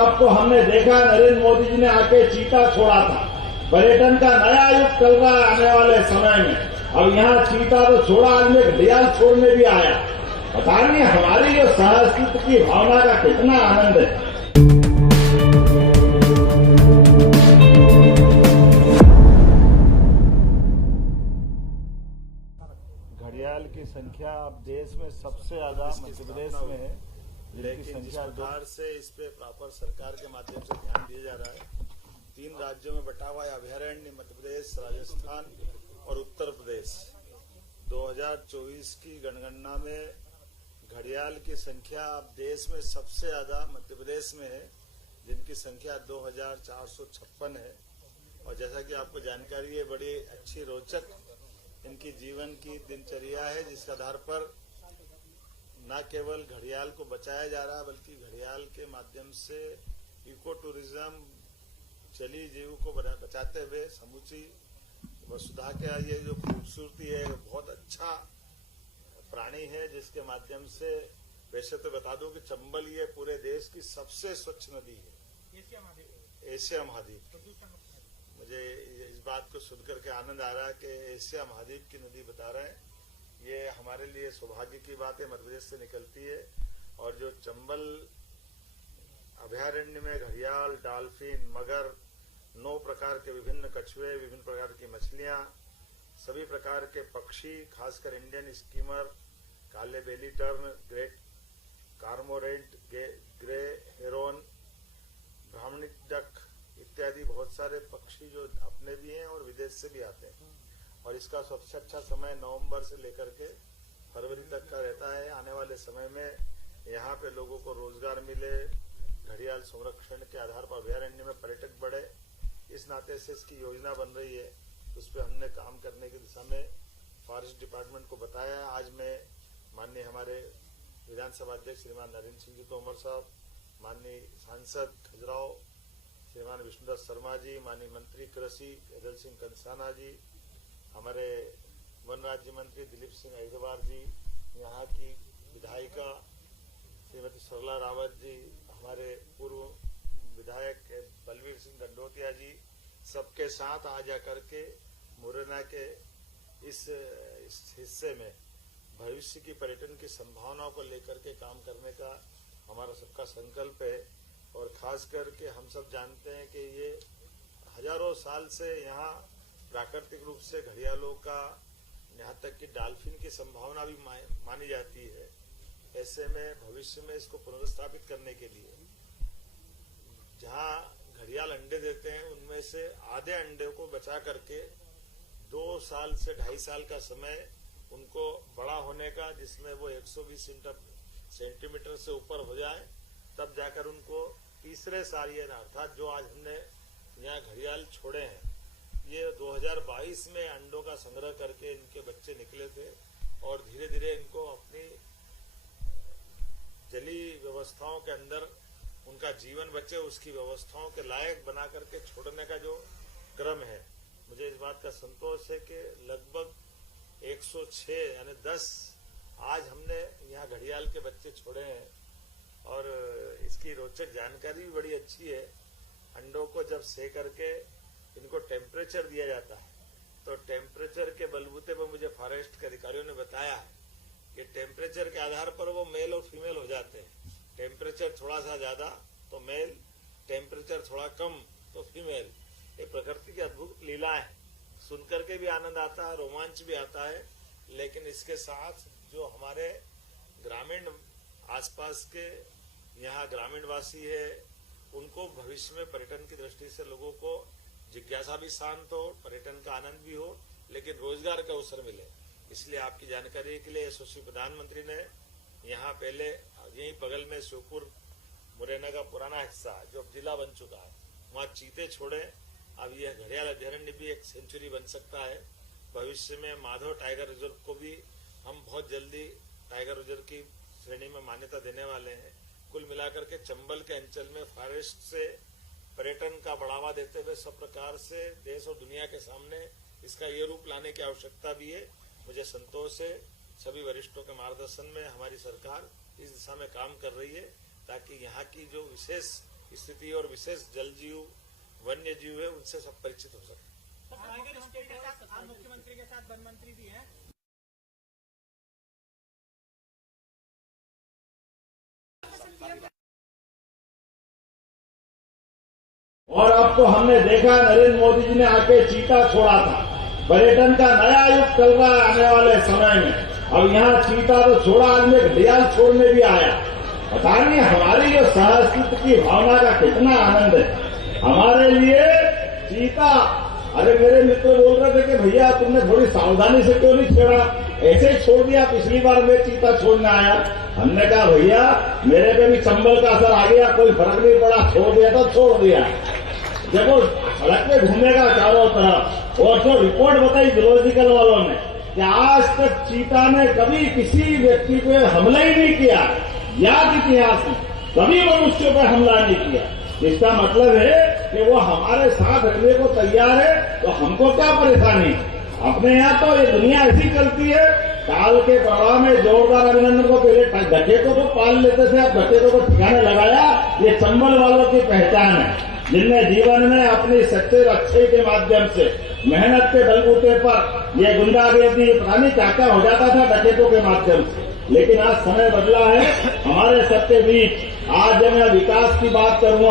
आपको हमने देखा नरेंद्र मोदी जी ने आके चीता छोड़ा था। पर्यटन का नया युग चल रहा है आने वाले समय में। अब यहाँ चीता तो छोड़ा, आज में घड़ियाल छोड़ने भी आया। पता नहीं हमारी जो सहअस्तित्व की भावना का कितना आनंद है। घड़ियाल की संख्या अब देश में सबसे ज्यादा मध्य प्रदेश में है, लेकिन जिस प्रकार से इस पे प्रॉपर सरकार के माध्यम से ध्यान दिया जा रहा है, 3 राज्यों में बटा हुआ अभयारण्य मध्य प्रदेश, राजस्थान और उत्तर प्रदेश। 2024 की जनगणना में घड़ियाल की संख्या अब देश में सबसे ज्यादा मध्य प्रदेश में है, जिनकी संख्या 2456 है। और जैसा कि आपको जानकारी है, बड़ी अच्छी रोचक इनकी जीवन की दिनचर्या है, जिसके आधार पर न केवल घड़ियाल को बचाया जा रहा है, बल्कि घड़ियाल के माध्यम से इको टूरिज्म, जलीय जीव को बचाते हुए समूची वसुधा के ये जो खूबसूरती है, बहुत अच्छा प्राणी है, जिसके माध्यम से वैसे तो बता दूं कि चंबल ये पूरे देश की सबसे स्वच्छ नदी है, एशिया महाद्वीप। मुझे इस बात को सुनकर के आनंद आ रहा है कि एशिया महाद्वीप की नदी बता रहे हैं। ये हमारे लिए सौभाग्य की बात है, मध्य प्रदेश से निकलती है। और जो चंबल अभयारण्य में घड़ियाल, डॉल्फिन, मगर, 9 प्रकार के विभिन्न कछुए, विभिन्न प्रकार की मछलियां, सभी प्रकार के पक्षी, खासकर इंडियन स्कीमर, काले belly tern, great cormorant, grey heron, ब्राह्मणिक डक इत्यादि बहुत सारे पक्षी जो अपने भी हैं और विदेश से भी आते हैं। और इसका सबसे अच्छा समय नवंबर से लेकर के फरवरी तक का रहता है। आने वाले समय में यहाँ पे लोगों को रोजगार मिले, घड़ियाल संरक्षण के आधार पर अभयारण्य में पर्यटक बढ़े, इस नाते से इसकी योजना बन रही है। उस पर हमने काम करने की दिशा में फॉरेस्ट डिपार्टमेंट को बताया। आज मैं माननीय हमारे विधानसभा अध्यक्ष श्रीमान नरेंद्र सिंह जी तोमर साहब, माननीय सांसद खजुराहो श्रीमान विष्णुदास शर्मा जी, माननीय मंत्री कृषि हैदल सिंह कंसाना जी, हमारे वन राज्य मंत्री दिलीप सिंह अहिरवार जी, यहाँ की विधायिका श्रीमती सरला रावत जी, हमारे पूर्व विधायक बलवीर सिंह दंडोतिया जी, सबके साथ आ जाकर के मुरैना के इस हिस्से में भविष्य की पर्यटन की संभावनाओं को लेकर के काम करने का हमारा सबका संकल्प है। और खास करके हम सब जानते हैं कि ये हजारों साल से यहाँ प्राकृतिक रूप से घड़ियालों का, यहाँ तक कि डॉल्फिन की संभावना भी मानी जाती है। ऐसे में भविष्य में इसको पुनर्स्थापित करने के लिए जहाँ घड़ियाल अंडे देते हैं, उनमें से आधे अंडे को बचा करके 2 साल से 2.5 साल का समय उनको बड़ा होने का, जिसमें वो 120 सेंटीमीटर से ऊपर हो जाए, तब जाकर उनको तीसरे साल, ये अर्थात जो आज हमने यहाँ घड़ियाल छोड़े हैं, ये 2022 में अंडों का संग्रह करके इनके बच्चे निकले थे। और धीरे धीरे इनको अपनी जलीय व्यवस्थाओं के अंदर उनका जीवन बचे, उसकी व्यवस्थाओं के लायक बना करके छोड़ने का जो क्रम है, मुझे इस बात का संतोष है कि लगभग 106 यानी 10 आज हमने यहाँ घड़ियाल के बच्चे छोड़े हैं। और इसकी रोचक जानकारी भी बड़ी अच्छी है। अंडों को जब सेक करके इनको टेम्परेचर दिया जाता है, तो टेम्परेचर के बलबूते पर मुझे फॉरेस्ट के अधिकारियों ने बताया है कि टेम्परेचर के आधार पर वो मेल और फीमेल हो जाते हैं। टेम्परेचर थोड़ा सा ज्यादा तो मेल, टेम्परेचर थोड़ा कम तो फीमेल। ये प्रकृति की अद्भुत लीला है, सुनकर के भी आनंद आता है, रोमांच भी आता है। लेकिन इसके साथ जो हमारे ग्रामीण आसपास के यहाँ ग्रामीणवासी है, उनको भविष्य में पर्यटन की दृष्टि से लोगों को जिज्ञासा भी शांत हो, पर्यटन का आनंद भी हो, लेकिन रोजगार का अवसर मिले। इसलिए आपकी जानकारी के लिए यशस्वी प्रधानमंत्री ने यहाँ पहले यहीं बगल में शिवपुर मुरैना का पुराना हिस्सा जो अब जिला बन चुका है, वहाँ चीते छोड़े। अब यह घड़ियाल अभयारण्य भी एक सेंचुरी बन सकता है। भविष्य में माधव टाइगर रिजर्व को भी हम बहुत जल्दी टाइगर रिजर्व की श्रेणी में मान्यता देने वाले हैं। कुल मिलाकर के चंबल के अंचल में फॉरेस्ट से पर्यटन का बढ़ावा देते हुए सब प्रकार से देश और दुनिया के सामने इसका ये रूप लाने की आवश्यकता भी है। मुझे संतोष है, सभी वरिष्ठों के मार्गदर्शन में हमारी सरकार इस दिशा में काम कर रही है, ताकि यहाँ की जो विशेष स्थिति और विशेष जल जीव वन्य जीव है उनसे सब परिचित हो सकते हैं। टाइगर स्टेट के साथ आप मुख्यमंत्री के साथ वन मंत्री भी हैं। और अब तो हमने देखा नरेंद्र मोदी जी ने आके चीता छोड़ा था। पर्यटन का नया युग चल रहा है आने वाले समय में। अब यहाँ चीता तो छोड़ा, आदमी घड़ियाल छोड़ने भी आया। पता नहीं हमारी जो सहअस्तित्व की भावना का कितना आनंद है हमारे लिए चीता। अरे मेरे मित्र बोल रहे थे कि भैया तुमने थोड़ी सावधानी से क्यों नहीं छोड़ा, ऐसे ही छोड़ दिया, पिछली बार मैं चीता छोड़ने आया। हमने कहा भैया मेरे पे भी चंबल का असर आ गया, कोई फर्क नहीं पड़ा, छोड़ दिया तो छोड़ दिया। जब वो सड़क पे घूमेगा चारों तरफ, और जो रिपोर्ट बताई जूलॉजिकल वालों ने कि आज तक चीता ने कभी किसी व्यक्ति पे हमला ही नहीं किया, याद इतिहास में कभी मनुष्यों पर हमला नहीं किया। इसका मतलब है कि वो हमारे साथ रहने को तैयार है, तो हमको क्या परेशानी। अपने यहाँ तो ये दुनिया ऐसी चलती है। काल के प्रवाह में जोरदार अभिनंदन को पहले डकैतों को पाल लेते थे, अब डकैतों को ठिकाने लगाया। ये चंबल वालों की पहचान है जिनने जीवन में अपनी सच्चे अच्छे के माध्यम से मेहनत के बलबूते पर ये गुंडागर्दी पता नहीं क्या क्या हो जाता था डकैतों के माध्यम से। लेकिन आज समय बदला है हमारे सबके बीच। आज जब मैं विकास की बात करूंगा